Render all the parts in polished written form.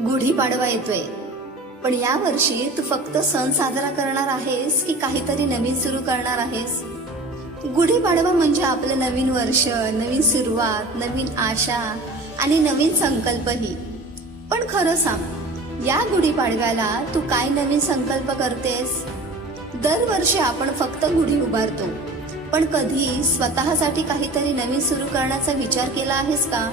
गुढीपाडवा येतोय, पण या वर्षी तू फक्त सण साजरा करणार आहेस की काहीतरी नवीन सुरू करणार आहेस? गुढीपाडवा म्हणजे आपलं नवीन वर्ष, नवीन सुरुवात, नवीन आशा आणि नवीन संकल्पही. पण खरं सांग, या गुढीपाडव्याला तू काय नवीन संकल्प करतेस? दरवर्षी आपण फक्त गुढी उभारतो, पण कधी स्वतःसाठी काहीतरी नवीन सुरू करण्याचा विचार केला आहेस का?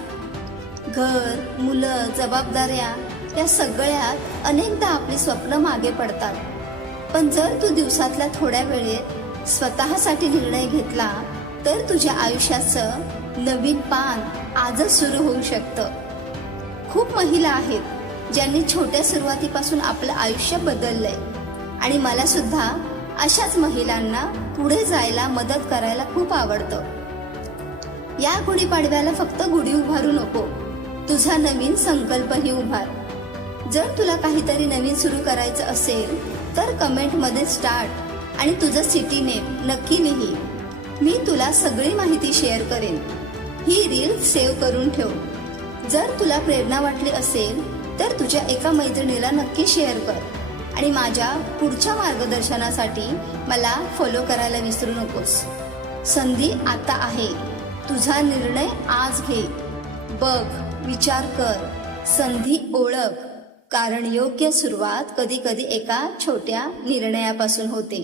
घर, मुलं, जबाबदाऱ्या या सगळ्यात अनेकदा आपली स्वप्न मागे पडतात. पण जर तू दिवसातल्या थोड्या वेळेत स्वतःसाठी निर्णय घेतला तर तुझ्या आयुष्याचं नवीन पान आजच सुरू होऊ शकतं. खूप महिला आहेत ज्यांनी छोट्या सुरुवातीपासून आपलं आयुष्य बदललंय, आणि मला सुद्धा अशाच महिलांना पुढे जायला मदत करायला खूप आवडतं. या गुढीपाडव्याला फक्त गुढी उभारू नको, तुझा नवीन संकल्पही उभार. जर तुला काहीतरी नवीन सुरू करायचं असेल तर कमेंटमध्ये स्टार्ट आणि तुझं सिटी नेम नक्की लिही. मी तुला सगळी माहिती शेअर करेन. ही रील सेव्ह करून ठेव. जर तुला प्रेरणा वाटली असेल तर तुझ्या एका मैत्रिणीला नक्की शेअर कर, आणि माझ्या पुढच्या मार्गदर्शनासाठी मला फॉलो करायला विसरू नकोस. संधी आता आहे, तुझा निर्णय आज घे. बघ, विचार कर, संधी ओळख, कारण योग्य सुरुवात कधी कधी एका छोट्या निर्णयापासून होते.